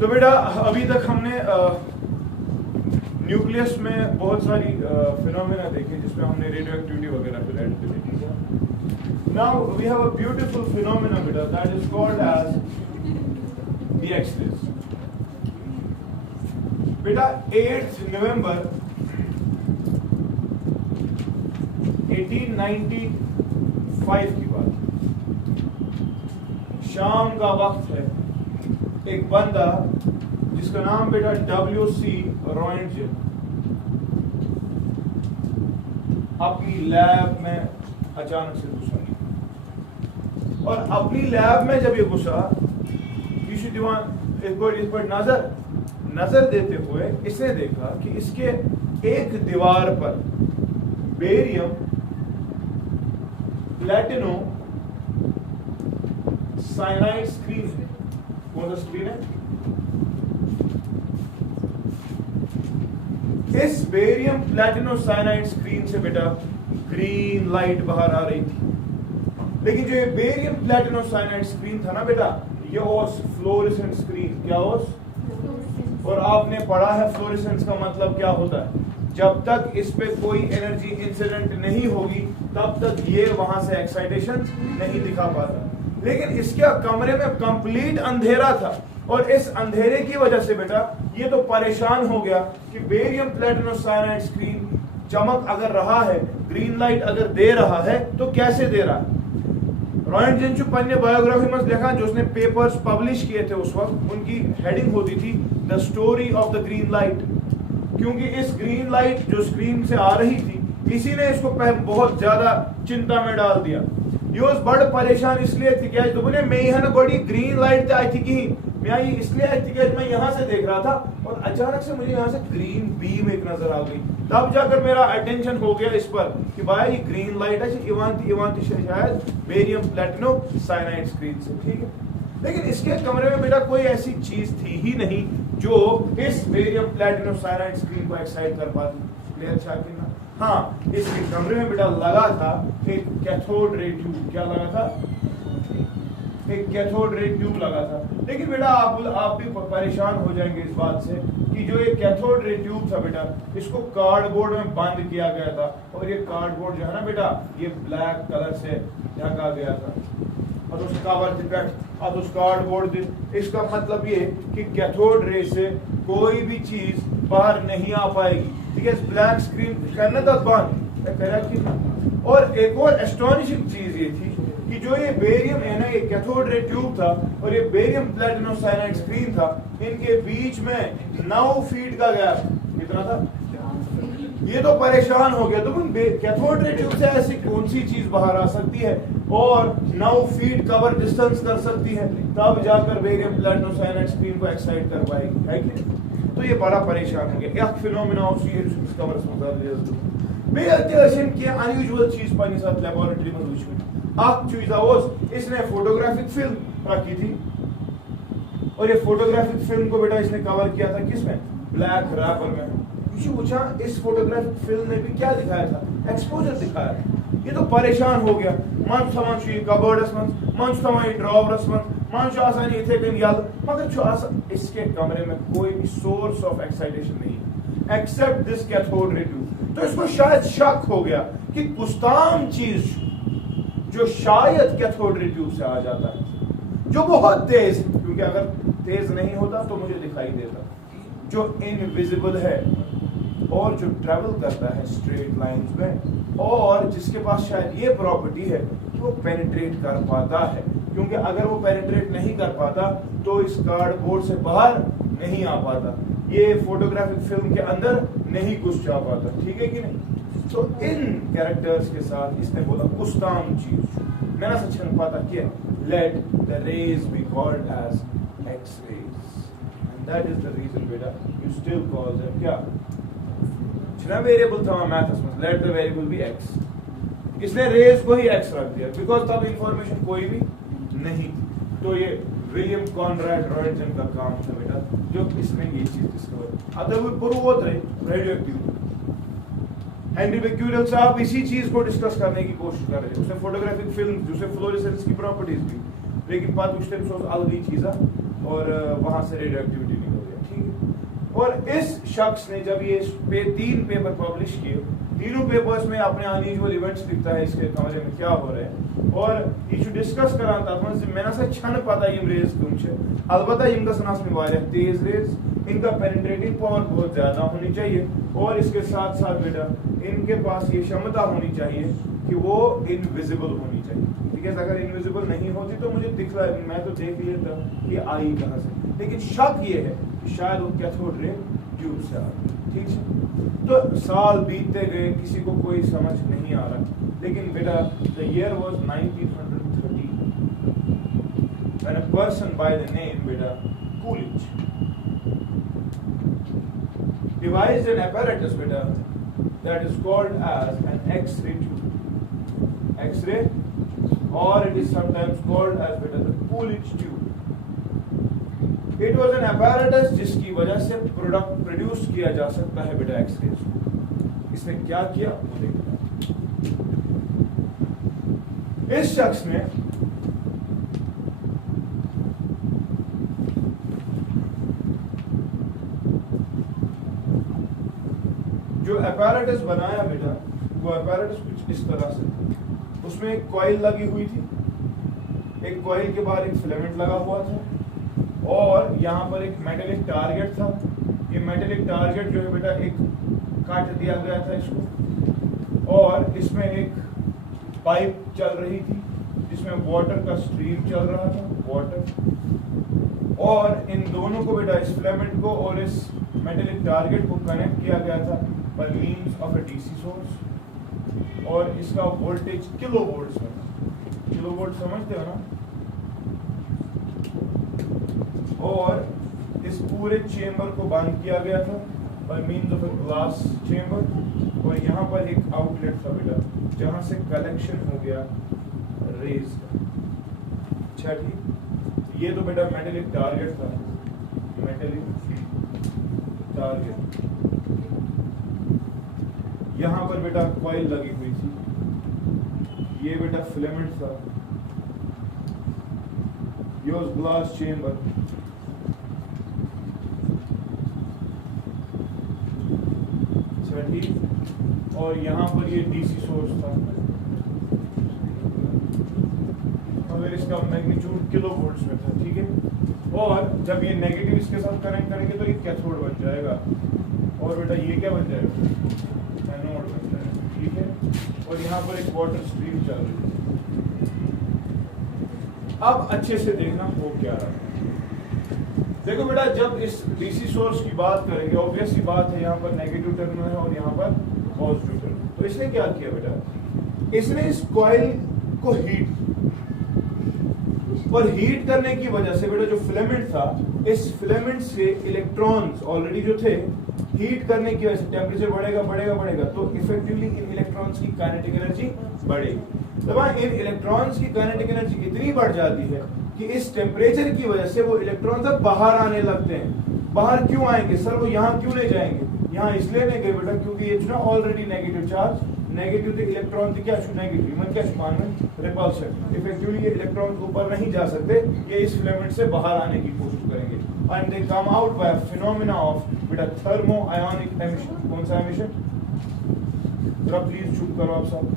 तो बेटा अभी तक हमने न्यूक्लियस में बहुत सारी फिनोमेना देखे जिसमें हमने रेडियो एक्टिविटी वगैरह फिर ऐड कर दी है। Now we have a beautiful phenomena बेटा that is called as the X-rays. बेटा 8 नवंबर 1895 की बात, शाम का वक्त है, एक बंदा जिसका नाम बेटा W.C. रॉयंटजन अपनी लैब में अचानक से घुसा और अपनी लैब में जब ये घुसा इस पर नजर देते हुए इसने देखा कि इसके एक दीवार पर बेरियम प्लेटिनो साइनाइड स्क्रीन है। कौन सा स्क्रीन है? इस बेरियम प्लेटिनो साइनाइड स्क्रीन से बेटा ग्रीन लाइट बाहर आ रही थी, लेकिन जो ये बेरियम प्लेटिनो साइनाइड स्क्रीन था ना बेटा, ये ओस फ्लोरेसेंट स्क्रीन। क्या ओस? और आपने पढ़ा है फ्लोरेसेंस का मतलब क्या होता है। जब तक इस पे कोई एनर्जी इंसिडेंट नहीं होगी तब तक ये वहां से एक्साइटेशन नहीं दिखा पाता। लेकिन इसके कमरे में कंप्लीट अंधेरा था और इस अंधेरे की वजह से बेटा ये तो परेशान हो गया कि बेरियम प्लेटिनो साइनाइड स्क्रीन चमक अगर रहा है, ग्रीन लाइट अगर दे रहा है तो कैसे दे रहा है। रॉयंटजन जो पन्ने बायोग्राफी में लिखा जो उसने पेपर्स पब्लिश किए थे उस वक्त, उनकी हेडिंग होती थी the story of the green light, क्योंकि इस ग्रीन लाइट जो स्क्रीन से आ रही थी इसी ने इसको बहुत ज्यादा चिंता में डाल दिया। ये बड़ परेशान इसलिए थी क्या दोपने मैं यहाँ बड़ी ग्रीन लाइट आई थी कि मैं इसलिए आई थी कि मैं यहाँ से देख रहा था और अचानक से मुझे यहाँ से ग्रीन बीम एक नजर आ गई। तब जाकर मेरा अटेंशन हो गया इस पर कि भाई ये ग्रीन लाइट है इवांती शायद बेरियम प्लेटिनो साइनाइड स्क्रीन से। ठीक है, लेकिन इसके कमरे में बेटा कोई ऐसी चीज थी ही नहीं जो इस बेरियम प्लेटिनो साइनाइड स्क्रीन को एक्साइट कर पाती। क्लियर शाकिर ना? हाँ, इसके कमरे में बेटा लगा था एक कैथोड रे ट्यूब। क्या लगा था? एक कैथोड रे ट्यूब लगा था। लेकिन बेटा आप भी परेशान हो जाएंगे इस बात से कि जो ये कैथोड रे ट्यूब था बेटा इसको कार्डबोर्ड में बंद किया गया था और ये कार्डबोर्ड जो है ना बेटा ये ब्लैक कलर से ढका गया था और उस कवर डिफेक्ट और उस कार्डबोर्ड इसका मतलब ये कि कैथोड रे से कोई भी चीज बाहर नहीं आ पाएगी। ठीक है, ब्लैक स्क्रीन करना था बंद। और एक और एस्टोनिशिंग चीज ये थी कि जो ये बेरियम है ना, ये कैथोड रे ट्यूब था और ये बेरियम प्लेटिनो साइनाइड स्क्रीन था, इनके बीच में 9 फीट का गैप। कितना था? ये तो परेशान हो गया। तो कैथोड रे ट्यूब से ऐसी कौन सी चीज बाहर आ सकती है और 9 फीट कवर डिस्टेंस कर सकती है, तब जाकर बेरियम प्लेटिनो साइनाइड स्क्रीन को एक्साइट कर पाएगी, है कि? तो ये बड़ा परेशान हो गया। फिनोमेना ऑफ कवर अनयूजुअल चीज पानी साथ लेबोरेटरी में वुचमत चीज इसने फोटोग्राफिक फिल्म रखी थी और ये फोटोग्राफिक फिल्म को बेटा इसने कवर किया था किसमें? ब्लैक रैपर में। पूछा इस फोटोग्राफिक फिल्म ने भी क्या दिखाया था? एक्सपोजर दिखाया था। ये तो परेशान हो गया। मन थमान कबर्डस मन थमान ड्रॉवरस मन आसान इथे कन यल मगर इसके कमरे में कोई भी सोर्स ऑफ एक्साइटेशन नहीं है except this cathode ray tube. तो इसको शायद शक हो गया कि कुस्ताम चीज जो शायद कैथोड रे ट्यूब से आ जाता है जो बहुत तेज, क्योंकि अगर तेज नहीं होता तो मुझे दिखाई देता, जो इनविजिबल है और जो ट्रेवल करता है स्ट्रेट लाइंस में और जिसके पास शायद ये प्रॉपर्टी है कि वो पेनिट्रेट कर पाता है, क्योंकि अगर वो पेनिट्रेट नहीं कर पाता तो इस कार्डबोर्ड से बाहर नहीं आ पाता, ये फोटोग्राफिक फिल्म के अंदर नहीं घुस जा पाता। ठीक है कि नहीं? तो इन कैरेक्टर्स के साथ इसने बोला कुस्ताम चीज मैंने सच पाता कि let the rays be called as X rays and that is the reason बेटा यू स्टिल कॉल देम क्या छना वेरिएबल था मैथ्स में, let the variable be X, इसने रेज को ही एक्स रख दिया बिकॉज तब इंफॉर्मेशन कोई भी नहीं। तो ये विलियम कॉनराड रॉयंटजन का काम था बेटा जो इसने ये चीज डिस्कवर। अब वो प्रूव रहे रेडियो एक्टिव हेनरी बेक्यूरेल साहब इसी चीज को डिस्कस करने की कोशिश कर रहे थे। उसने फोटोग्राफिक फिल्म जिसे फ्लोरेसेंस की प्रॉपर्टीज भी, लेकिन बात उस टाइम अलग ही चीज और वहां से रेडियो एक्टिविटी निकल गया, ठीक है। और इस शख्स ने जब ये 3 पेपर पब्लिश किए, तीनों पेपर्स में अपने अनयूजुअल इवेंट्स लिखता है, इसके कमरे में क्या हो रहा है और ये डिस्कस करान तथ मज मे ना छन पता यम रेज कम अलबत्ता यम गसन तेज रेज, इनका पेनिट्रेटिंग पावर बहुत ज्यादा होनी चाहिए और इसके साथ साथ बेटा इनके पास ये क्षमता होनी चाहिए कि वो इनविजिबल होनी चाहिए, ठीक है। अगर इनविजिबल नहीं होती तो मुझे दिख रहा है, मैं तो देख लेता कि आई कहाँ से, लेकिन शक ये है कि शायद वो कैथोड रे ट्यूब से आ रहा, ठीक है। तो साल बीतते गए, किसी को कोई समझ नहीं आ रहा, लेकिन बेटा the year was 1930 when a person by the name बेटा Coolidge devised an apparatus बेटा that is called as an X-ray tube, X-ray, or it is sometimes called as बेटा the Coolidge tube. It was an apparatus जिसकी वजह से product produce किया जा सकता है बेटा एक्सरेज। इसने क्या किया वो देखना। इस शख्स ने जो apparatus बनाया बेटा, वो apparatus कुछ इस तरह से, उसमें एक कॉइल लगी हुई थी, एक कॉइल के बाद एक फिलामेंट लगा हुआ था और यहाँ पर एक मेटेलिक टारगेट था। ये मेटेलिक टारगेट जो है बेटा एक काट दिया गया था इसको, और इसमें एक पाइप चल रही थी जिसमें वाटर का स्ट्रीम चल रहा था, वाटर, और इन दोनों को बेटा इस फिलामेंट को और इस मेटेलिक टारगेट को कनेक्ट किया गया था by means of a DC source, और इसका वोल्टेज किलो वोल्ट्स में था। किलो वोल्ट समझते हो ना। और इस पूरे चेंबर को बंद किया गया था by means of a glass chamber, और यहाँ पर एक आउटलेट था बेटा जहाँ से कलेक्शन हो गया रेज का। अच्छा ठीक, ये तो बेटा मेटेलिक टारगेट था, मेटेलिक टारगेट। यहाँ पर बेटा कॉइल लगी हुई थी, ये बेटा फिलामेंट था, ये वाज ग्लास चेंबर। ठीक, और यहाँ पर ये डीसी सोर्स था, अगर इसका मैग्नीट्यूड किलो वोल्ट्स में था, ठीक है। और जब ये नेगेटिव इसके साथ कनेक्ट करेंगे तो ये कैथोड बन जाएगा, और बेटा ये क्या बन जाएगा, एनोड बन जाएगा, ठीक है। और यहाँ पर एक वाटर स्ट्रीम चल रही है। अब अच्छे से देखना हो क्या रहा है। देखो बेटा, जब इस डीसी सोर्स की बात करेंगे, ऑब्वियस सी बात है, यहाँ पर नेगेटिव टर्मिनल है और यहाँ पर पॉजिटिव टर्मिनल। तो इसने क्या किया बेटा, इसने इस कॉइल को हीट, और हीट करने की वजह से बेटा जो फिलामेंट था, इस फिलामेंट से इलेक्ट्रॉन्स ऑलरेडी जो थे, हीट करने की वजह से टेम्परेचर बढ़ेगा बढ़ेगा बढ़ेगा, तो इफेक्टिवली इन इलेक्ट्रॉन्स की काइनेटिक एनर्जी बढ़ेगी। तो इन इलेक्ट्रॉन्स की काइनेटिक एनर्जी इतनी बढ़ जाती है कि इस टेम्परेचर की वजह से वो इलेक्ट्रॉन्स अब बाहर आने लगते हैं। बाहर क्यों आएंगे सर, वो यहाँ क्यों नहीं जाएंगे? यहाँ इसलिए नहीं गए बेटा क्योंकि ये जो ऑलरेडी नेगेटिव चार्ज, नेगेटिव थे इलेक्ट्रॉन थे, क्या नेगेटिव मन क्या मान में रिपल्शन, इफेक्टिवली ये इलेक्ट्रॉन ऊपर नहीं जा सकते, ये इस फिलामेंट से बाहर आने की कोशिश करेंगे, and they come out by phenomena of बेटा थर्मो आयोनिक एमिशन। कौन सा एमिशन, जरा प्लीज चुप करो आप सब।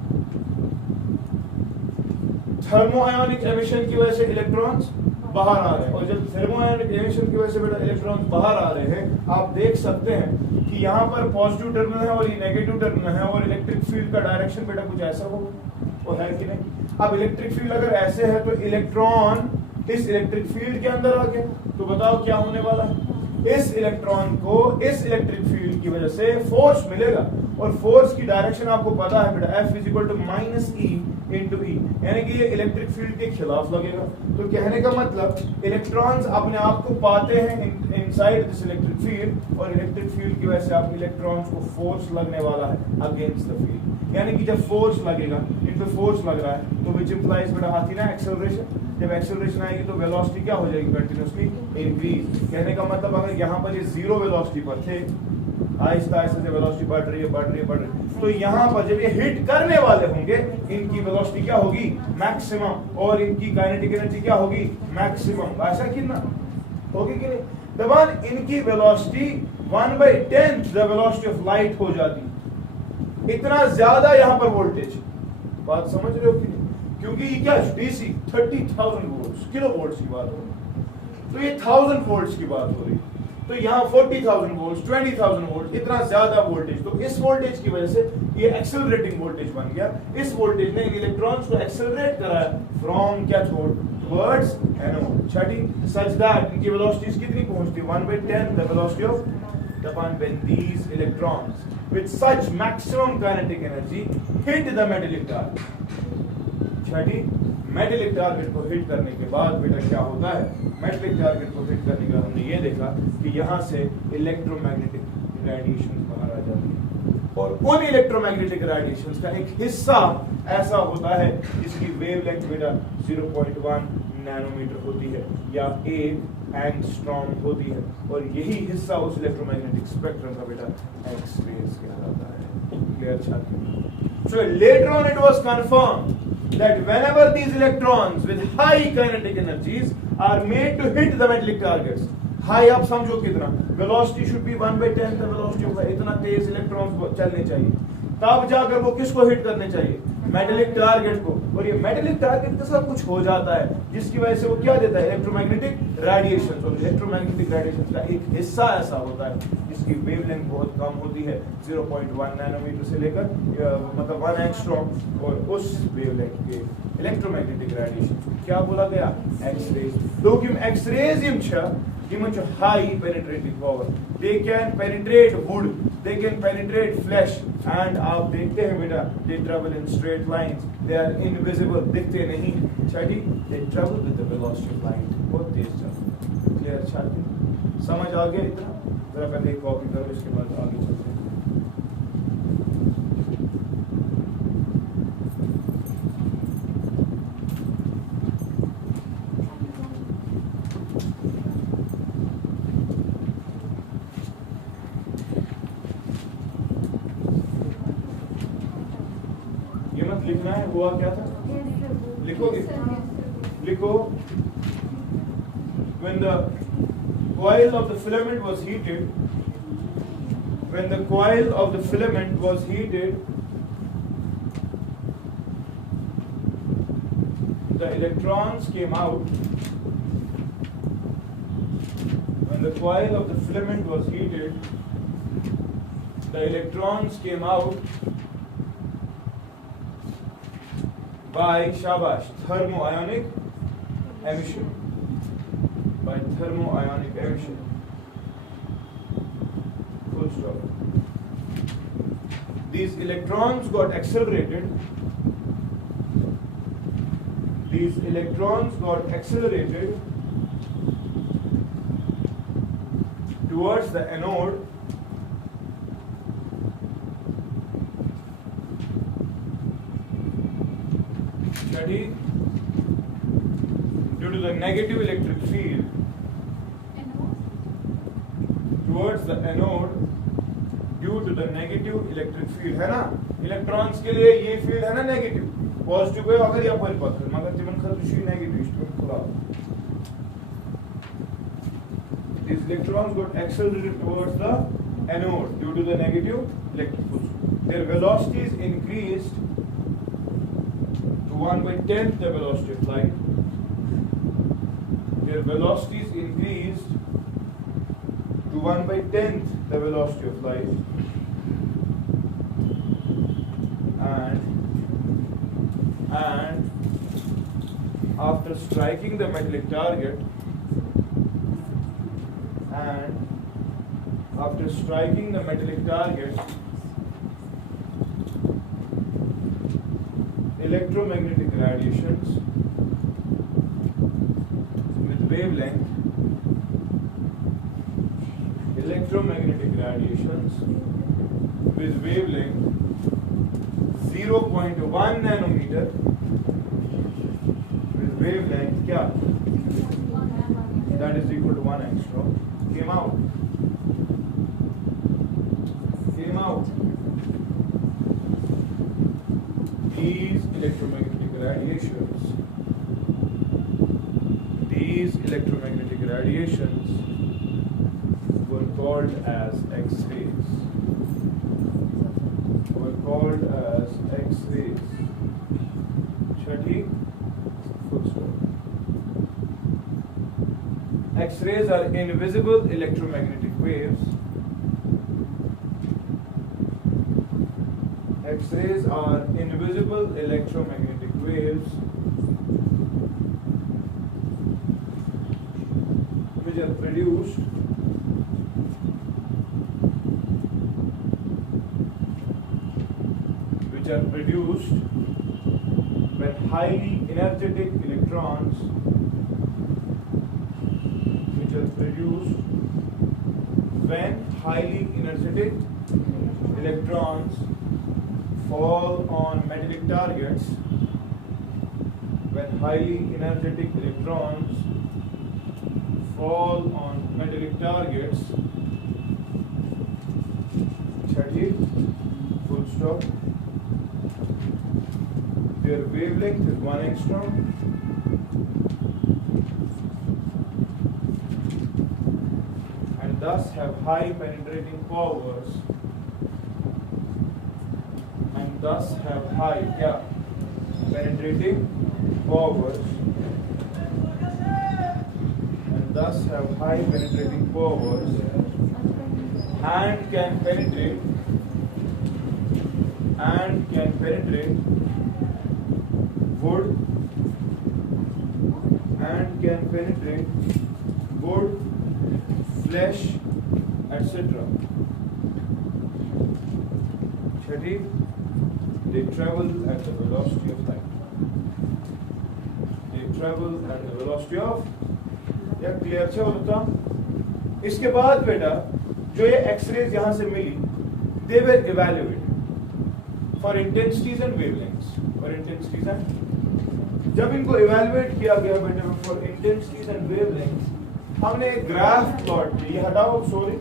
थर्मो आयोनिक एमिशन की वजह से इलेक्ट्रॉन्स बाहर आ रहे हैं, और जब थर्मो आयोनिक एमिशन की वजह से बेटा इलेक्ट्रॉन्स बाहर आ रहे हैं, आप देख सकते हैं कि यहाँ पर पॉजिटिव टर्मिनल है और ये नेगेटिव टर्मिनल है, और इलेक्ट्रिक फील्ड का डायरेक्शन बेटा कुछ ऐसा होगा, वो है कि नहीं? अब इलेक्ट्रिक फील्ड अगर ऐसे है तो इलेक्ट्रॉन इस इलेक्ट्रिक फील्ड के अंदर आ गया, तो बताओ क्या होने वाला है? इस इलेक्ट्रॉन को इस इलेक्ट्रिक फील्ड की वजह से फोर्स मिलेगा, और फोर्स की डायरेक्शन आपको पता है बेटा F -E × E, यानी कि ये इलेक्ट्रिक फील्ड के खिलाफ लगेगा। तो कहने का मतलब इलेक्ट्रॉन्स अपने आप को पाते हैं इनसाइड दिस इलेक्ट्रिक फील्ड, और इलेक्ट्रिक फील्ड की वजह से आप इलेक्ट्रॉन्स को फोर्स लगने वाला है अगेंस्ट द फील्ड, यानी कि जब फोर्स लगेगा, इन पे फोर्स लग रहा है, तो विच इंप्लाइज बेटा आती ना एक्सेलरेशन। जब एक्सेलरेशन आएगी तो वेलोसिटी क्या हो जाएगी, कंटिन्यूअसली इंक्रीज। कहने का मतलब अगर यहाँ पर ये जीरो वेलोसिटी पर थे, आहिस्ता आहिस्ता से वेलोसिटी बढ़ रही है बढ़ रही है बढ़ रही है, तो यहाँ पर जब ये हिट करने वाले होंगे, इनकी वेलोसिटी क्या होगी, मैक्सिमम, और इनकी काइनेटिक एनर्जी क्या होगी, मैक्सिमम। ऐसा कि ना, होगी कि नहीं? दबान इनकी velocity 1/10 the velocity of light हो जाती, इतना ज्यादा यहाँ पर वोल्टेज। बात समझ रहे हो कि नहीं? क्योंकि ये क्या डीसी 30,000 वोल्ट किलो वोल्ट की बात हो रही, तो ये 1000 वोल्ट की बात हो रही, तो यहाँ 40,000 वोल्ट 20,000 वोल्ट, इतना ज्यादा वोल्टेज। तो इस वोल्टेज की वजह से ये एक्सेलरेटिंग वोल्टेज बन गया। इस वोल्टेज ने इलेक्ट्रॉन्स को एक्सेलरेट कराया from cathode towards anode, Chhathi, such that इनकी वेलोसिटीज कितनी पहुंचती 1/10 the velocity of upon when these electrons with such maximum kinetic energy hit the metallic target। Chhathi, metallic target को हिट करने के बाद बेटा क्या होता है, मेटेलिक टारगेट को हिट करने के बाद हमने ये देखा कि यहाँ से इलेक्ट्रोमैग्नेटिक रेडिएशन बाहर आ जाती है, और उन इलेक्ट्रोमैग्नेटिक रेडिएशंस का एक हिस्सा ऐसा होता है जिसकी वेवलेंथ बेटा 0.1 नैनोमीटर होती है या 1 एंगस्ट्रॉम होती है, और यही हिस्सा उस इलेक्ट्रोमैग्नेटिक स्पेक्ट्रम का बेटा एक्स रेज कहलाता है। क्लियर छात्र? So later on it was confirmed that whenever these electrons with high kinetic energies are made to hit the metallic targets, high आप समझो कितना, velocity should be 1/10 the velocity of light, इतना तेज electrons चलने चाहिए, तब जाकर वो किसको हिट करने चाहिए, मेटेलिक टारगेट को। और ये मेटेलिक टारगेट के साथ कुछ हो जाता है जिसकी वजह से वो क्या देता है, इलेक्ट्रोमैग्नेटिक रेडिएशन। और इलेक्ट्रोमैग्नेटिक रेडिएशन का एक हिस्सा ऐसा होता है जिसकी वेवलेंथ बहुत कम होती है, 0.1 नैनोमीटर से लेकर मतलब 1 एंगस्ट्रॉम, और उस वेवलेंथ के इलेक्ट्रोमैग्नेटिक रेडिएशन क्या बोला गया, एक्स रेज। दोकिम एक्स रेज यम छ यमन छ high penetrating power, they can penetrate wood, they can penetrate flesh, and आप देखते हैं बेटा they travel in straight lines, they are invisible, दिखते नहीं, छठी they travel with the velocity of light, बहुत तेज चलते। क्लियर छात्र? समझ आ गया इतना? जरा पहले कॉपी करो, इसके बाद आगे चलते हैं। लिखना है, हुआ क्या था, लिखोगे, लिखो। When the coil of the filament was heated, when the coil of the filament was heated, the electrons came out. When the coil of the filament was heated, the electrons came out by shabash thermoionic emission, by thermoionic emission, full stop. These electrons got accelerated, these electrons got accelerated towards the anode, due to the negative electric field towards the anode, due to the negative electric field, है ना, electrons के लिए ये field है ना negative, positive है अगर या पर पत्थर मगर तिमन खतुशी नेगेटिव स्टोन खुला। These electrons got accelerated towards the anode due to the negative electric field. Their velocities increased 1/10 the velocity of light. Their velocities increased to 1/10 the velocity of light, and after striking the metallic target, electromagnetic radiations with wavelength 0.1 nanometer, with wavelength क्या, that is equal to 1 angstrom, came out. These electromagnetic radiations, these these electromagnetic radiations were called as X-rays. Were called as X-rays. Chhathi full stop. X-rays are invisible electromagnetic waves. X-rays are invisible electromagnetic waves which are produced when highly energetic electrons fall on metallic targets. When highly energetic electrons fall on metallic targets, Chhathi full stop. Their wavelength is 1 angstrom. And thus have high penetrating powers. And thus have high penetrating powers. And thus have high penetrating powers. And can penetrate wood and can penetrate wood, flesh, etc. Chatti, they travel at the velocity of light. They travel at the velocity of या clear छे होता। इसके बाद बेटा जो ये X-rays यहां से मिली, they were evaluated for intensities and wavelengths. For intensities and जब इनको इवेलुएट किया गया बेटे फॉर इंटेंसिटीज एंड वेवलेंथ्स, हमने एक ग्राफ प्लॉट किया। ये हटाओ सॉरी,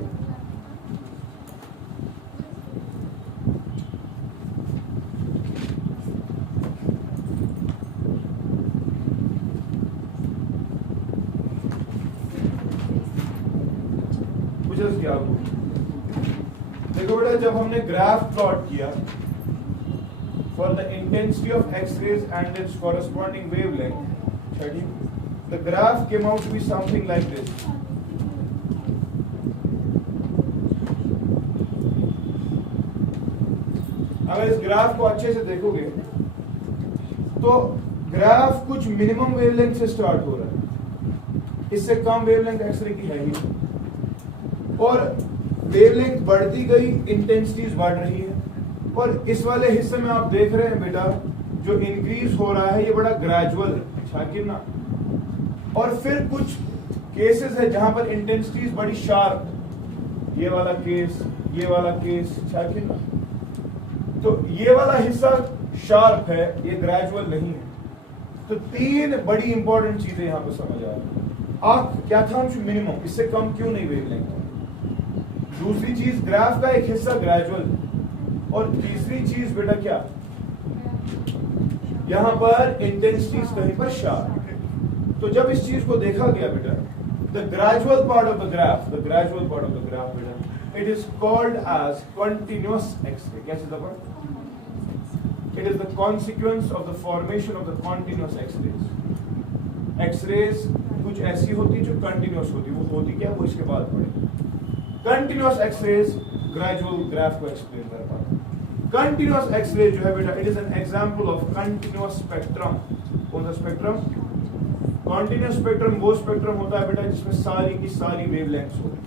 क्या देखो बेटा, जब हमने ग्राफ प्लॉट किया for the intensity of X-rays and its corresponding wavelength, the graph came out to be something like this. अगर इस ग्राफ को अच्छे से देखोगे तो ग्राफ कुछ मिनिमम वेवलेंथ से स्टार्ट हो रहा है, इससे कम वेवलेंथ एक्सरे की है ही, और वेवलेंथ बढ़ती गई, इंटेंसिटीज बढ़ रही है, और इस वाले हिस्से में आप देख रहे हैं बेटा जो इंक्रीज हो रहा है ये बड़ा ग्रेजुअल है, शाकिर ना। और फिर कुछ केसेस है जहां पर इंटेंसिटीज बड़ी शार्प, ये वाला केस, ये वाला केस, शाकिर ना। तो ये वाला हिस्सा शार्प है, ये ग्रेजुअल नहीं है। तो तीन बड़ी इंपॉर्टेंट चीजें यहां पर समझ आ रही। आप क्या था मिनिमम, इससे कम क्यों नहीं वेवलेंथ। दूसरी चीज ग्राफ का एक हिस्सा ग्रेजुअल, और तीसरी चीज बेटा क्या, यहां पर इंटेंसिटीज कहीं पर शार्प। तो जब इस चीज को देखा गया बेटा, the gradual part of the graph बेटा, it is called as continuous X-ray. कैसे दबा, it is the consequence of the formation of the continuous X-rays. X-rays कुछ ऐसी होती जो कंटिन्यूअस होती, वो होती क्या, वो इसके बाद पढ़ेंगे। कंटिन्यूअस एक्सरेज ग्रेजुअल ग्राफ को एक्सप्लेन कर पाता। कंटिन्यूअस एक्सरे जो है बेटा, it is an example of continuous spectrum. कौन सा स्पेक्ट्रम, कंटिन्यूअस स्पेक्ट्रम वो स्पेक्ट्रम होता है बेटा जिसमें सारी की सारी वेवलेंथ्स होती है।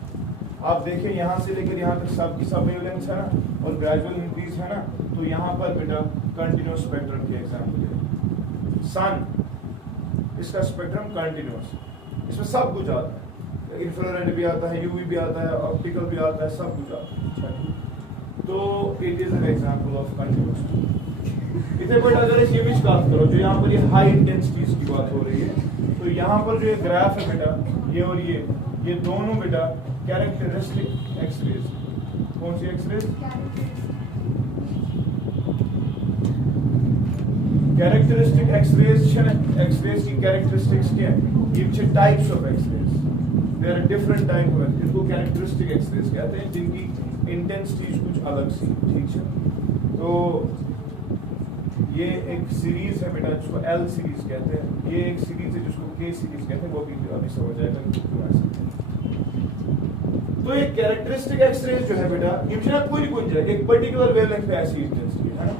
आप देखें यहां से लेकर यहां तक सब की सब वेवलेंथ्स है ना, और ग्रेजुअल इंक्रीज है ना, तो यहां पर बेटा कंटिन्यूअस स्पेक्ट्रम के एग्जांपल है। सन, इसका स्पेक्ट्रम कंटिन्यूअस, इसमें सब कुछ आता है, इंफ्रारेड भी आता है, यूवी भी आता है, ऑप्टिकल भी आता है, सब कुछ आता है। तो it is an example of continuous. इसे बेटा अगर इस इमेज का करो जो यहाँ पर ये हाई इंटेंसिटीज की बात हो रही है, तो यहाँ पर जो ये ग्राफ है बेटा, ये और ये दोनों बेटा कैरेक्टरिस्टिक एक्सरेज। कौन सी एक्सरेज, कैरेक्टरिस्टिक एक्सरेज। एक्सरेज की कैरेक्टरिस्टिक्स क्या है, ये types of X rays, there are different type of, इनको कैरेक्टरिस्टिक एक्सरेज कहते हैं, जिनकी इंटेंसिटी कुछ अलग सी, ठीक है। तो ये एक सीरीज है बेटा जिसको एल सीरीज कहते हैं, ये एक सीरीज है जिसको के सीरीज कहते हैं, वो भी अभी समझ आएगा। तो ये कैरेक्टरिस्टिक एक्सरेज जो है बेटा, ये पूरी गुंज है एक पर्टिकुलर वेवलेंथ पे ऐसी इंटेंसिटी है ना।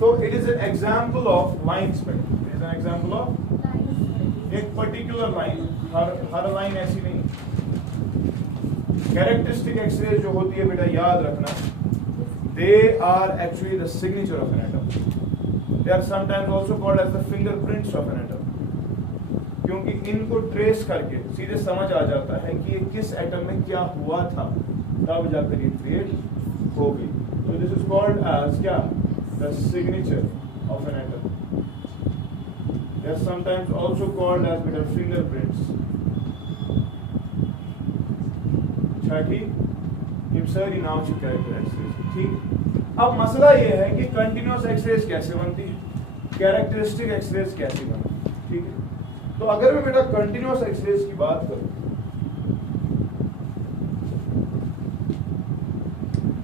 तो it is an example of line spectrum, it is an example of एक पर्टिकुलर लाइन, हर लाइन ऐसी नहीं। कैरेक्टरिस्टिक एक्सरेज जो होती है बेटा, याद रखना, they are actually the signature of an atom, they are sometimes also called as the fingerprints of an atom, क्योंकि इनको ट्रेस करके सीधे समझ आ जाता है कि ये किस एटम में क्या हुआ था, तब जाकर ये क्रिएट हो गई। तो दिस इज कॉल्ड एज क्या, the signature of an atom. They are sometimes also called as better fingerprints. छठी इब्सरी नाम से कैरेक्टर एक्सरेज, ठीक। अब मसला ये है कि कंटिन्यूअस एक्सरेज कैसे बनती है, कैरेक्टरिस्टिक एक्सरेज कैसे बनती है, ठीक है। तो अगर मैं बेटा कंटिन्यूअस एक्सरेज की बात करूं,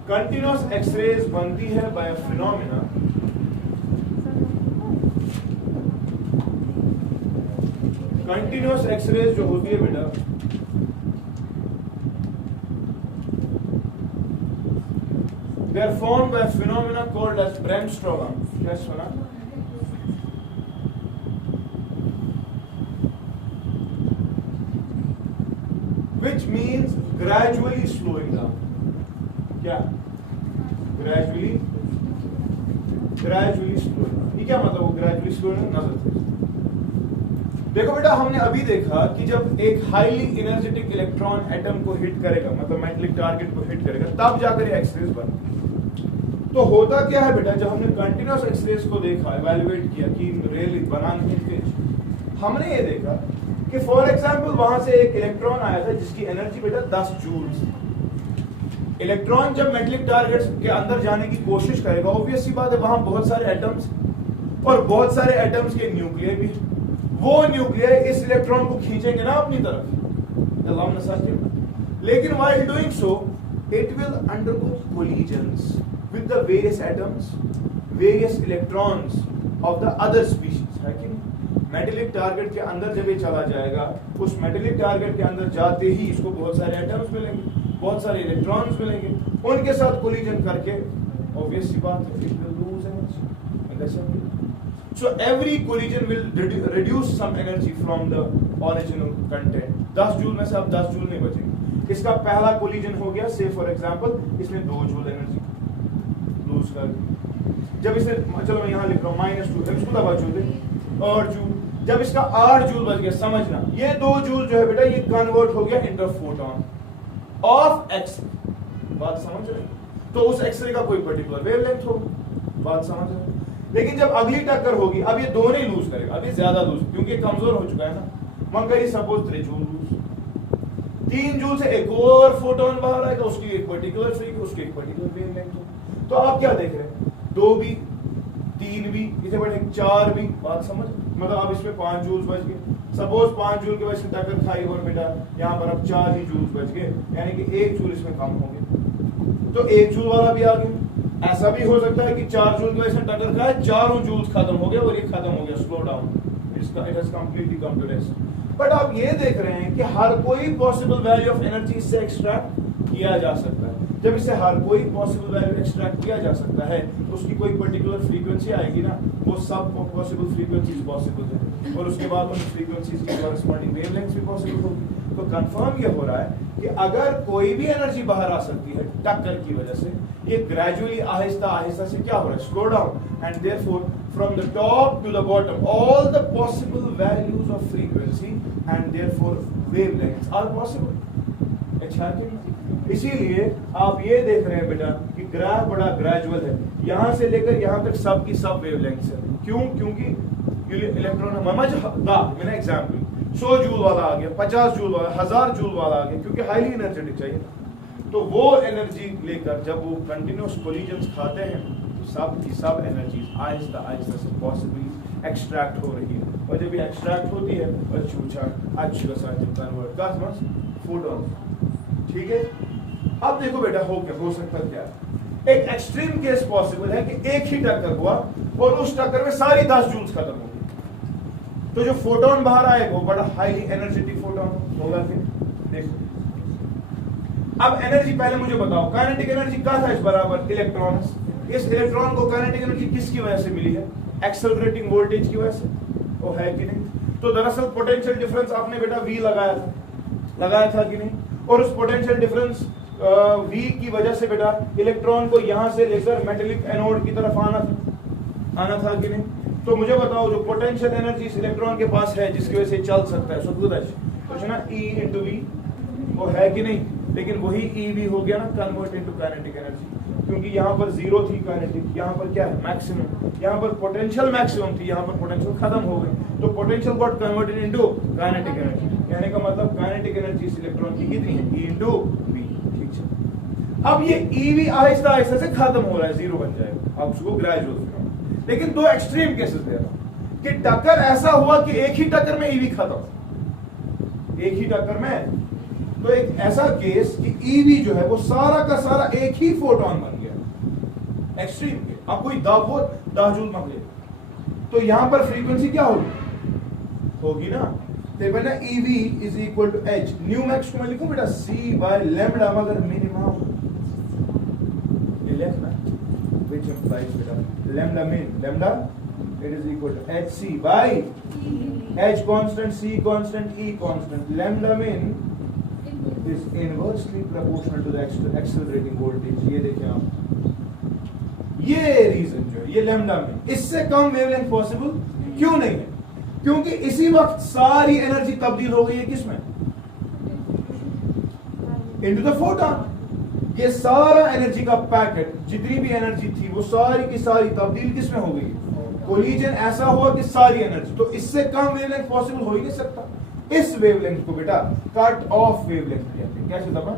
कंटिन्यूअस एक्सरेज बनती है by a phenomena continuous X-rays जो होती है बेटा, they are formed by phenomena called as bremsstrahlung. क्या सुना? Which means gradually slowing down. क्या? Gradually slowing down। ये क्या मतलब वो gradually slowing down? नजर देखो बेटा, हमने अभी देखा कि जब एक हाईली एनर्जेटिक इलेक्ट्रॉन एटम को हिट करेगा, मतलब मेटलिक टारगेट को हिट करेगा, तब जाकर ये एक्सरेज बनती। तो होता क्या है बेटा, जब हमने कंटिन्यूअस एक्सरेज को देखा, इवैल्यूएट किया कि रियली बनाने के, हमने ये देखा कि फॉर एग्जांपल वहां से एक इलेक्ट्रॉन आया था जिसकी एनर्जी बेटा 10 जूल्स। इलेक्ट्रॉन जब मेटलिक टारगेट के अंदर जाने की कोशिश करेगा, ऑब्वियस सी बात है वहां बहुत सारे एटम्स और बहुत सारे एटम्स के न्यूक्लियर भी, वो न्यूक्लियर इस इलेक्ट्रॉन को खींचेंगे ना अपनी तरफ, लेकिन while doing so it will undergo collisions with the various atoms, various electrons of the other species, है कि नहीं? मेटलिक टारगेट के अंदर जब ये चला जाएगा, उस मेटलिक टारगेट के अंदर जाते ही इसको बहुत सारे एटम्स मिलेंगे, बहुत सारे इलेक्ट्रॉन्स मिलेंगे, उनके साथ कोलिजन करके ऑब्वियस सी बात है it will lose energy। So every collision will reduce some energy from the original content। 10 joule में से अब 10 जूल नहीं बचेंगे। इसका पहला कोलिजन हो गया, से फॉर एग्जांपल इसने 2 जूल एनर्जी लूज कर दी। जब इसने, चलो मैं यहाँ लिख रहा हूँ -2, जब इसको दबा जूल और जूल, जब इसका 8 जूल बच गया, समझना ये 2 जूल जो है बेटा, ये कन्वर्ट हो गया इंटू फोटोन ऑफ एक्स। बात समझ रहे? तो उस एक्सरे का कोई पर्टिकुलर वेवलेंथ होगा, बात समझ रहे? लेकिन जब अगली टक्कर होगी, अब ये दोनों ही लूज करेगा, अब ये ज्यादा लूज क्योंकि कमजोर हो चुका है ना। मन करिए सपोज 3 जूल लूज, 3 जूल से एक और फोटोन बाहर आएगा, उसकी एक पर्टिकुलर फ्रीक्वेंसी, उसकी एक पर्टिकुलर वेवलेंथ हो। तो आप क्या देख रहे हैं, 2 भी, 3 भी, इसे बढ़े 4 भी, बात समझ? मतलब अब इसमें 5 जूल बच गए। सपोज 5 जूल के वजह से टक्कर खाई और बेटा यहाँ पर अब 4 ही जूल बच गए, यानी कि 1 जूल इसमें कम हो गया, तो 1 जूल वाला भी आ गया। ऐसा भी हो सकता है कि 4 जूल की वजह से टक्कर खाए, 4 जूल खत्म हो गया और ये खत्म हो गया, slow down, it has completely come to rest. But आप ये देख रहे हैं कि हर कोई पॉसिबल वैल्यू ऑफ एनर्जी इससे एक्सट्रैक्ट किया जा सकता है। जब इससे हर कोई पॉसिबल वैल्यू एक्सट्रैक्ट किया जा सकता है, तो उसकी कोई पर्टिकुलर फ्रीक्वेंसी आएगी ना, वो सब पॉसिबल फ्रीक्वेंसीज पॉसिबल है, और उसके बाद उन फ्रीक्वेंसीज की कॉरेस्पॉन्डिंग वेवलेंथ्स भी पॉसिबल होगी। तो कंफर्म ये हो रहा है कि अगर कोई भी एनर्जी बाहर आ सकती है टक्कर की वजह से, ये ग्रेजुअली आहिस्ता आहिस्ता से क्या हो रहा है, slow down, and therefore from the top to the bottom all the possible values of frequency and therefore wavelengths are possible. अच्छा, इसीलिए आप ये देख रहे हैं बेटा कि ग्राफ बड़ा ग्रेजुअल है, यहां से लेकर यहां तक सब की सब वेवलेंथ्स है। क्यों? क्योंकि इलेक्ट्रॉन मैंने एग्जांपल 100 जूल वाला आ गया, 50 जूल वाला, 1000 जूल वाला आ गया, क्योंकि हाईली एनर्जेटिक चाहिए। तो वो एनर्जी लेकर जब वो कंटिन्यूअस कोलिजन्स खाते हैं, तो सब की सब एनर्जीज आहिस्ता आहिस्ता से पॉसिबली एक्सट्रैक्ट हो रही है, और जब ये एक्सट्रैक्ट होती है अच्छी कन्वर्ट कर फोटॉन। ठीक है, अब देखो बेटा हो सकता क्या है। एक एक्सट्रीम केस पॉसिबल है कि एक ही टक्कर हुआ और उस टक्कर में सारी 10 जूल्स खत्म हो गई, तो जो फोटोन बाहर आए वो बड़ा हाईली एनर्जेटिक फोटोन होगा। फिर देखो अब एनर्जी पहले मुझे बताओ, काइनेटिक एनर्जी क्या था इस बराबर इलेक्ट्रॉन। इस इलेक्ट्रॉन को काइनेटिक एनर्जी किसकी वजह से मिली है? एक्सेलरेटिंग वोल्टेज की वजह से, वो है कि नहीं? तो दरअसल पोटेंशियल डिफरेंस आपने बेटा V लगाया था कि नहीं? और उस पोटेंशियल डिफरेंस V की वजह से बेटा इलेक्ट्रॉन को यहां से लेकर मेटेलिक एनोड की तरफ आना था कि नहीं? तो मुझे बताओ जो पोटेंशियल एनर्जी इस इलेक्ट्रॉन के पास है जिसकी वजह से चल सकता है, सो कुछ ना E इंटू V, वो है कि नहीं? लेकिन वही EV हो गया ना कन्वर्ट इनटू काइनेटिक एनर्जी, क्योंकि यहाँ पर जीरो थी काइनेटिक, यहाँ पर क्या है मैक्सिमम, यहाँ पर पोटेंशियल मैक्सिमम थी, यहाँ पर पोटेंशियल खत्म हो गई, तो potential got converted into kinetic energy. कहने का मतलब काइनेटिक एनर्जी इस इलेक्ट्रॉन की कितनी है? E into V। ठीक है, अब ये EV आहिस्ता आहिस्ता से खत्म हो रहा है, जीरो बन जाएगा, अब उसको ग्रेजुअल। लेकिन दो एक्सट्रीम केसेस दे रहा हूं कि टक्कर ऐसा हुआ कि एक ही टक्कर में EV खत्म, एक ही टक्कर में। तो एक ऐसा केस कि EV जो है वो सारा का सारा एक ही फोटोन बन गया, एक्सट्रीम के। अब कोई दाजूल मत ले, तो यहां पर फ्रीक्वेंसी क्या होगी ना, तो मैंने EV is equal to H, nu max को मैं लिखूं बेटा C बाय लैम्डा, मगर मिनिमम ये लिखना, which implies बेटा lambda it is equal to HC by H constant, C constant, E constant. Lambda min is inversely proportional to the accelerating voltage. ये देखें आप, ये रीजन जो है ये लैम्डा में, इससे कम वेवलेंथ पॉसिबल क्यों नहीं है? क्योंकि इसी वक्त सारी एनर्जी तब्दील हो गई है किसमें? Into the photon. ये सारा एनर्जी का पैकेट, जितनी भी एनर्जी थी वो सारी की सारी तब्दील किसमें हो गई? कोलिजन ऐसा हुआ कि सारी एनर्जी, तो इससे कम वेवलेंथ पॉसिबल हो ही नहीं सकता। इस वेवलेंथ को बेटा कट ऑफ वेवलेंथ कहते हैं। कैसे दबा?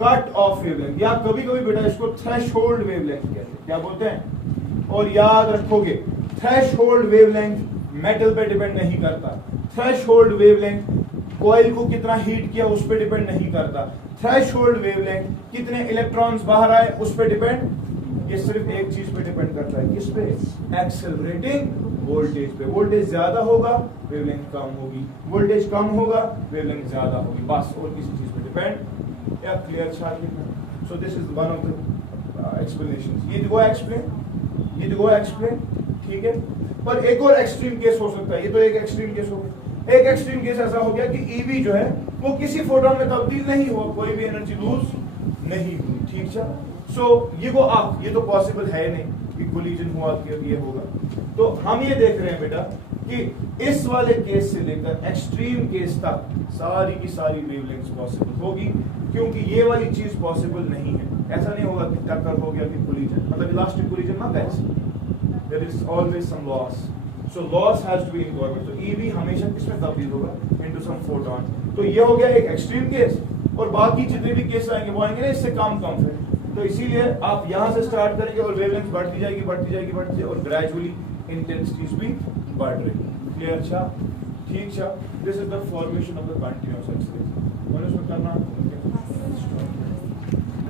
कट ऑफ वेवलेंथ, या कभी कभी बेटा इसको थ्रेशोल्ड वेवलेंथ कहते हैं। क्या बोलते हैं? और याद रखोगे थ्रेशोल्ड वेवलेंथ मेटल पे डिपेंड नहीं करता, थ्रेशोल्ड वेवलेंथ कॉइल को कितना हीट किया उस पर डिपेंड नहीं करता, थ्रेशोल्ड वेवलेंथ कितने इलेक्ट्रॉन्स बाहर आए उस पर डिपेंड, ये सिर्फ एक चीज पे डिपेंड करता है, किस पे? एक्सेलरेटिंग वोल्टेज पे। वोल्टेज ज्यादा होगा वेवलेंथ कम होगी, वोल्टेज कम होगा वेवलेंथ ज्यादा होगी, बस और किसी चीज पे डिपेंड। या क्लियर छात्र? So this is one of the explanations. ये वो एक्सप्लेन, ठीक है। पर एक और एक्सट्रीम केस हो सकता है, ये तो एक एक्सट्रीम केस हो गया। एक एक्सट्रीम केस ऐसा हो गया कि EV जो है वो किसी फोटोन में तब्दील नहीं हुआ, कोई भी एनर्जी लूज नहीं हुई। ठीक है, सो ये तो पॉसिबल है नहीं कि कोलिजन हुआ कि ये होगा। तो हम ये देख रहे हैं बेटा कि इस वाले केस से लेकर एक्सट्रीम केस तक सारी की सारी वेवलेंथ्स पॉसिबल होगी, क्योंकि ये वाली चीज पॉसिबल नहीं है। ऐसा नहीं होगा कि टक्कर हो गया कि कोलिजन, मतलब इलास्टिक कोलिजन मत है, there is always some loss, so loss has to be incorporated. तो EV हमेशा किसमें तब्दील होगा? Into some photon. तो ये हो गया एक एक्सट्रीम केस, और बाकी जितने भी केस आएंगे वो आएंगे ना इससे कम फिर। तो इसीलिए आप यहां से स्टार्ट करेंगे और वेवलेंथ बढ़ती जाएगी और ग्रेजुअली इंटेंसिटीज भी बढ़ रही। क्लियर? अच्छा, ठीक है। This is the formation of the continuous axis. मैंने उसमें करना